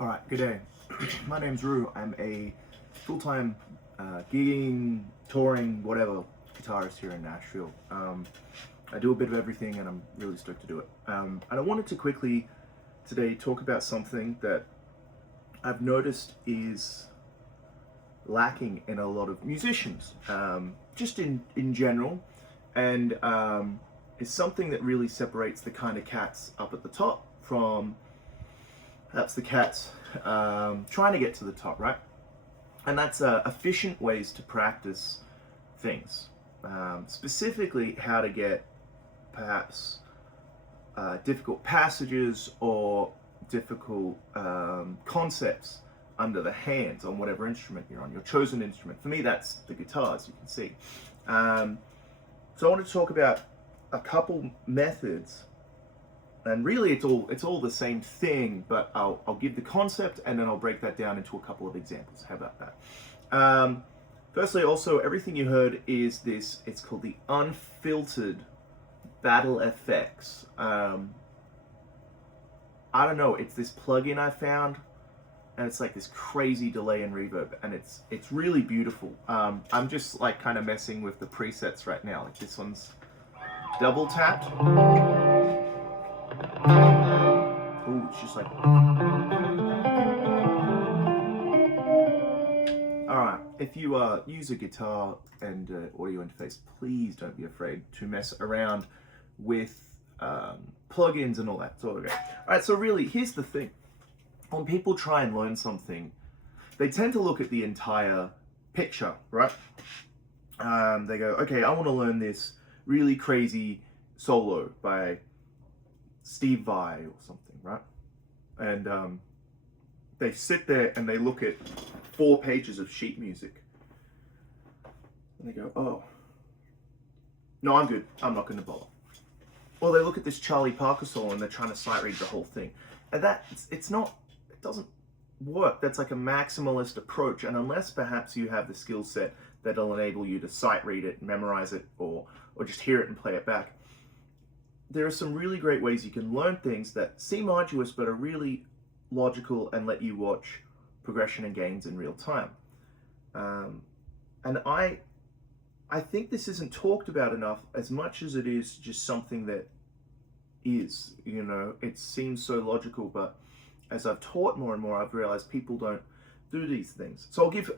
Alright, good day. My name's Rue. I'm a full-time gigging, touring, whatever guitarist here in Nashville. I do a bit of everything and I'm really stoked to do it. And I wanted to quickly today talk about something that I've noticed is lacking in a lot of musicians, just in general, and is something that really separates the kind of cats up at the top from perhaps the cats trying to get to the top, right? And that's efficient ways to practice things, specifically how to get perhaps difficult passages or difficult concepts under the hands on whatever instrument you're on, your chosen instrument. For me, that's the guitar, as you can see. So I want to talk about a couple methods, and really it's all the same thing, but I'll give the concept and then I'll break that down into a couple of examples. How about that? Firstly, also, everything you heard is this, it's called the unfiltered battle effects. I don't know, it's this plugin I found, and it's like this crazy delay and reverb, and it's really beautiful. I'm just like kind of messing with the presets right now. Like this one's double tapped. Ooh, it's just like. Alright, if you use a guitar and audio interface, please don't be afraid to mess around with plugins and all that sort of thing. Alright, so really, here's the thing. When people try and learn something, they tend to look at the entire picture, right? They go, okay, I want to learn this really crazy solo by Steve Vai or something, right? And they sit there and they look at 4 pages of sheet music. And they go, oh, no, I'm good. I'm not going to bother. Or they look at this Charlie Parker solo and they're trying to sight read the whole thing. And it doesn't work. That's like a maximalist approach. And unless perhaps you have the skill set that'll enable you to sight read it, memorize it, or just hear it and play it back, there are some really great ways you can learn things that seem arduous but are really logical and let you watch progression and gains in real time. And I think this isn't talked about enough, as much as it is just something that is, you know, it seems so logical, but as I've taught more and more, I've realized people don't do these things. So I'll give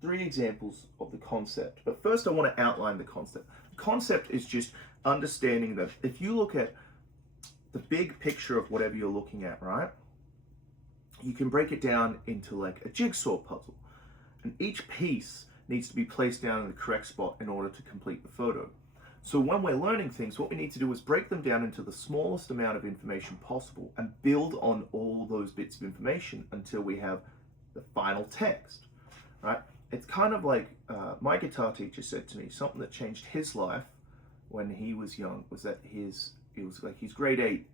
3 examples of the concept. But first I want to outline the concept. The concept is just understanding that if you look at the big picture of whatever you're looking at, right, you can break it down into like a jigsaw puzzle. And each piece needs to be placed down in the correct spot in order to complete the photo. So when we're learning things, what we need to do is break them down into the smallest amount of information possible and build on all those bits of information until we have the final text, right? It's kind of like my guitar teacher said to me, something that changed his life when he was young was that his grade 8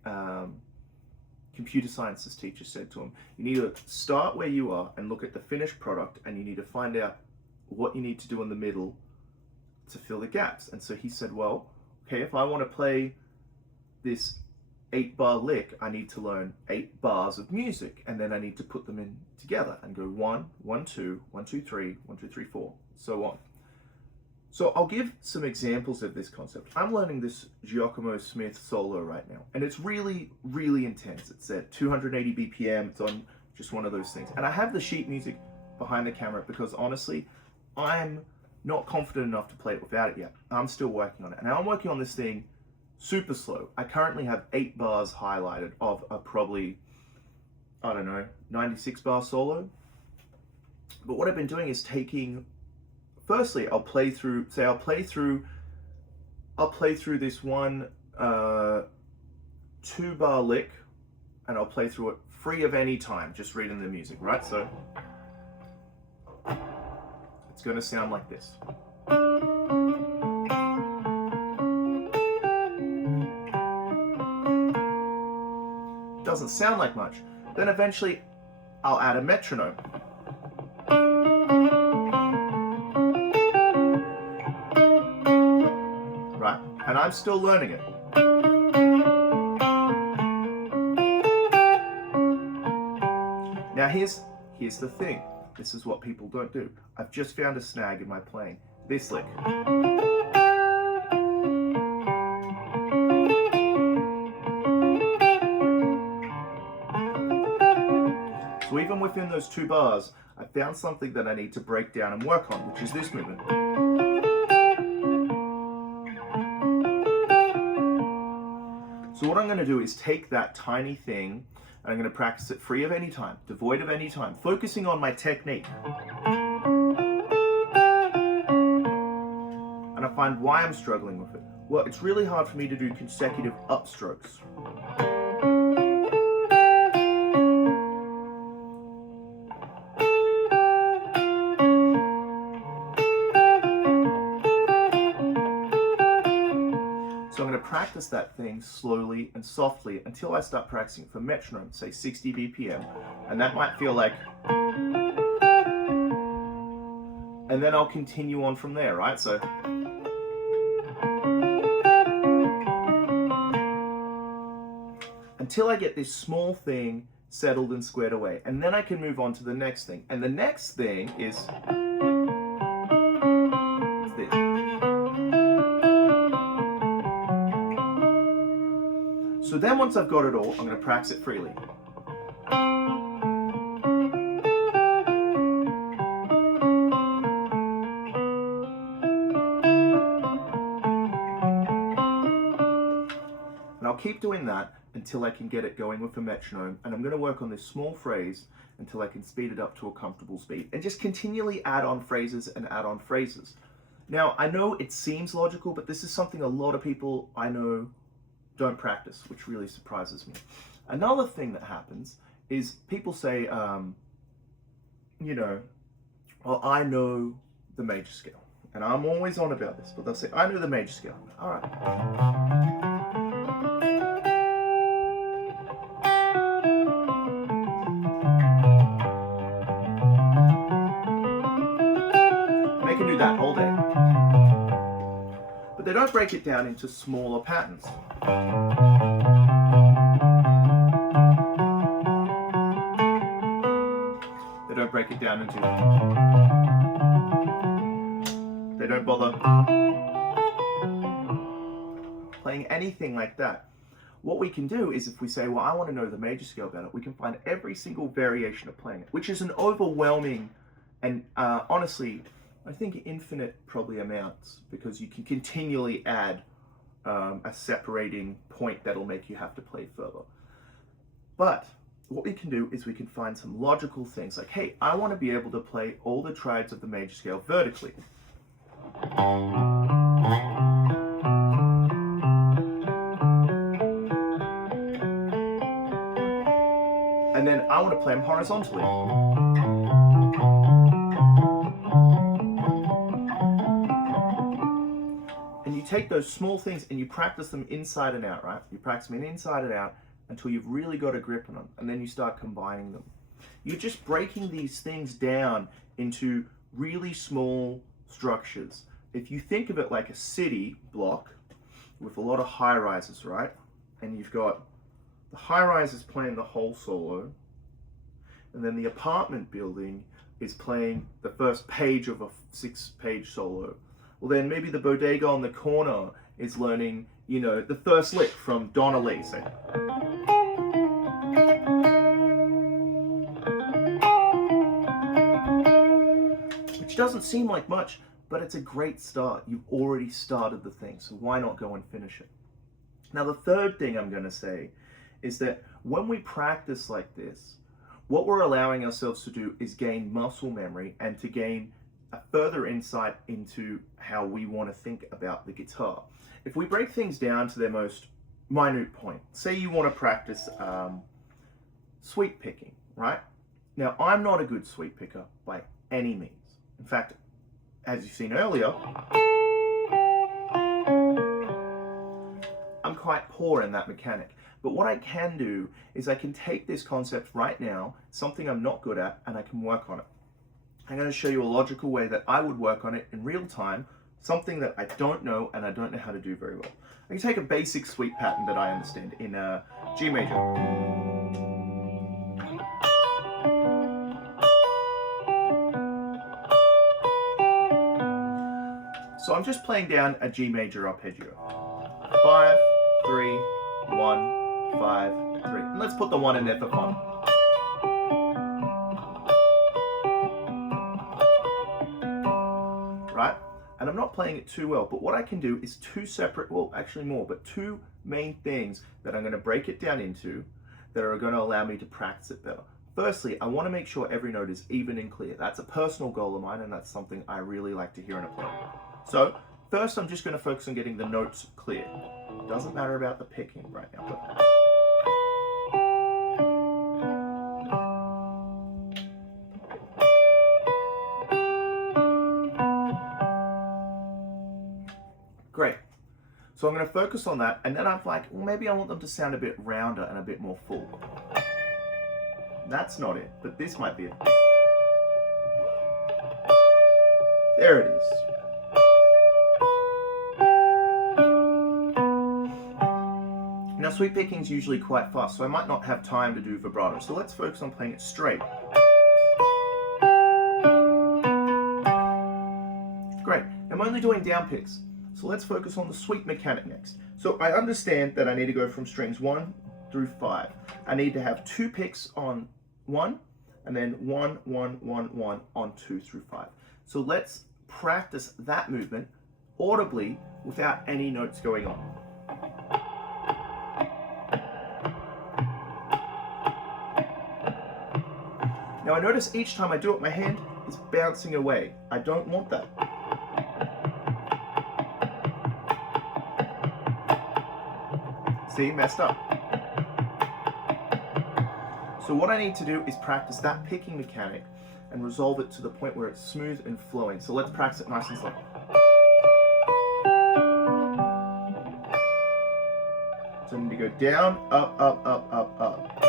computer sciences teacher said to him, you need to start where you are and look at the finished product, and you need to find out what you need to do in the middle to fill the gaps. And so he said, well, okay, if I want to play this 8-bar lick, I need to learn 8 bars of music, and then I need to put them in together and go 1, 1, 2, 1, 2, 3, 1, 2, 3, 4, so on. So I'll give some examples of this concept. I'm learning this Giacomo Smith solo right now, and it's really, really intense. It's at 280 BPM. It's on just one of those things. And I have the sheet music behind the camera because honestly, I'm not confident enough to play it without it yet. I'm still working on it. And I'm working on this thing super slow. I currently have 8 bars highlighted of a probably, I don't know, 96 bar solo. But what I've been doing is taking, firstly, I'll play through this one 2-bar lick, and I'll play through it free of any time, just reading the music, right? So it's going to sound like this. Doesn't sound like much. Then eventually I'll add a metronome. And I'm still learning it. Now here's the thing. This is what people don't do. I've just found a snag in my playing. This lick. So even within those 2 bars, I found something that I need to break down and work on, which is this movement. So what I'm going to do is take that tiny thing and I'm going to practice it free of any time, devoid of any time, focusing on my technique. And I find why I'm struggling with it. Well, it's really hard for me to do consecutive upstrokes. So I'm going to practice that thing slowly and softly until I start practicing it for metronome, say 60 BPM, and that might feel like, and then I'll continue on from there, right? So until I get this small thing settled and squared away, and then I can move on to the next thing. And the next thing is this. So then once I've got it all, I'm going to practice it freely. And I'll keep doing that until I can get it going with a metronome, and I'm going to work on this small phrase until I can speed it up to a comfortable speed, and just continually add on phrases and add on phrases. Now, I know it seems logical, but this is something a lot of people I know don't practice, which really surprises me. Another thing that happens is people say, you know, well, I know the major scale. And I'm always on about this, but they'll say, I know the major scale. All right. And they can do that all day. But they don't break it down into smaller patterns. They don't break it down into... They don't bother playing anything like that. What we can do is if we say, well, I want to know the major scale better, we can find every single variation of playing it, which is an overwhelming and honestly, I think infinite probably amounts, because you can continually add a separating point that'll make you have to play further. But what we can do is we can find some logical things like, hey, I want to be able to play all the triads of the major scale vertically. And then I want to play them horizontally. And you take those small things and you practice them inside and out, right? You practice them inside and out until you've really got a grip on them, and then you start combining them. You're just breaking these things down into really small structures. If you think of it like a city block with a lot of high rises, right? And you've got the high rises playing the whole solo, and then the apartment building is playing the first page of a 6-page solo. Well, then maybe the bodega on the corner is learning, you know, the first lick from Donna Lee, say. Which doesn't seem like much, but it's a great start. You've already started the thing, so why not go and finish it? Now, the third thing I'm going to say is that when we practice like this, what we're allowing ourselves to do is gain muscle memory and to gain a further insight into how we want to think about the guitar. If we break things down to their most minute point, say you want to practice sweep picking, right? Now, I'm not a good sweep picker by any means. In fact, as you've seen earlier, I'm quite poor in that mechanic. But what I can do is I can take this concept right now, something I'm not good at, and I can work on it. I'm going to show you a logical way that I would work on it in real time something that I don't know and I don't know how to do very well. I can take a basic sweep pattern that I understand in G major. So I'm just playing down a G major arpeggio. 5, 3, 1, 5, 3. And let's put the 1 in there for fun. Right? And I'm not playing it too well, but what I can do is two separate, well, actually more, but two main things that I'm going to break it down into that are going to allow me to practice it better. Firstly, I want to make sure every note is even and clear. That's a personal goal of mine, and that's something I really like to hear in a play. So, first I'm just going to focus on getting the notes clear. Doesn't matter about the picking right now, but... Great. So I'm going to focus on that, and then I'm like, well, maybe I want them to sound a bit rounder and a bit more full. That's not it, but this might be it. There it is. Now, sweep picking is usually quite fast, so I might not have time to do vibrato. So let's focus on playing it straight. Great. I'm only doing down picks. So let's focus on the sweep mechanic next. So I understand that I need to go from strings 1 through 5. I need to have 2 picks on 1, and then 1, 1, 1, 1 on 2 through 5. So let's practice that movement audibly without any notes going on. Now I notice each time I do it, my hand is bouncing away. I don't want that. See, messed up. So what I need to do is practice that picking mechanic and resolve it to the point where it's smooth and flowing. So let's practice it nice and slow. So I need to go down, up, up, up, up, up.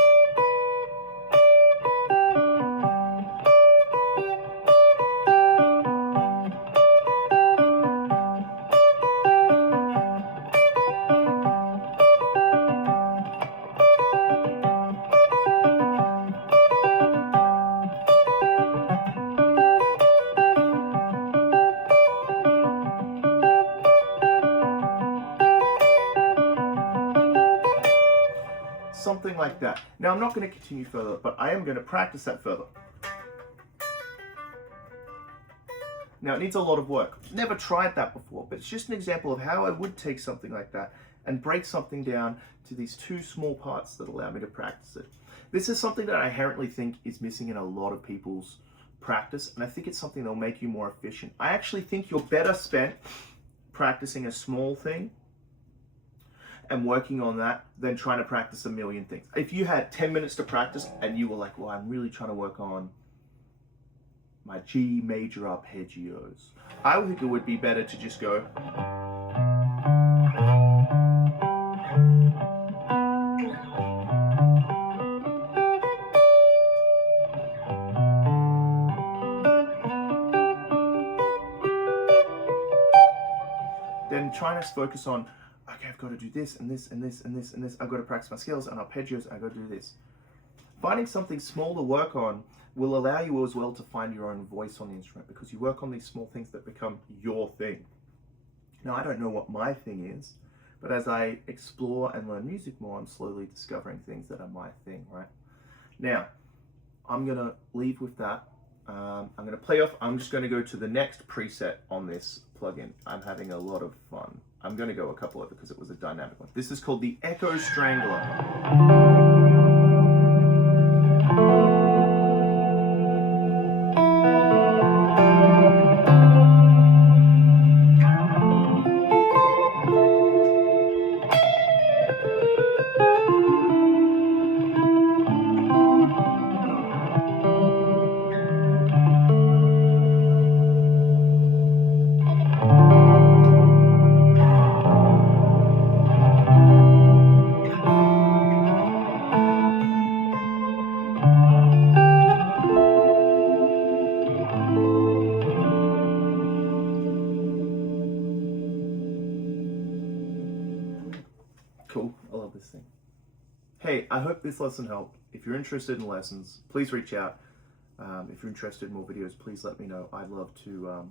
Something like that. Now I'm not going to continue further, but I am going to practice that further. Now it needs a lot of work. Never tried that before, but it's just an example of how I would take something like that and break something down to these two small parts that allow me to practice it. This is something that I inherently think is missing in a lot of people's practice, and I think it's something that'll make you more efficient. I actually think you're better spent practicing a small thing and working on that than trying to practice a million things. If you had 10 minutes to practice and you were like, well, I'm really trying to work on my G major arpeggios, I think it would be better to just go. Then trying to focus on, okay, I've got to do this and this and this and this and this. I've got to practice my scales and arpeggios. I've got to do this. Finding something small to work on will allow you as well to find your own voice on the instrument, because you work on these small things that become your thing. Now, I don't know what my thing is, but as I explore and learn music more, I'm slowly discovering things that are my thing, right? Now, I'm going to leave with that. I'm going to play off. I'm just going to go to the next preset on this plugin. I'm having a lot of fun. I'm going to go a couple of it because it was a dynamic one. This is called the Echo Strangler. hey, I hope this lesson helped. If you're interested in lessons, please reach out. If you're interested in more videos, please let me know. I'd love to.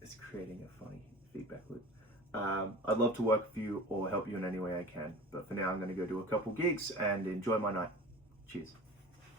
It's creating a funny feedback loop. I'd love to work with you or help you in any way I can. But for now, I'm going to go do a couple gigs and enjoy my night. Cheers.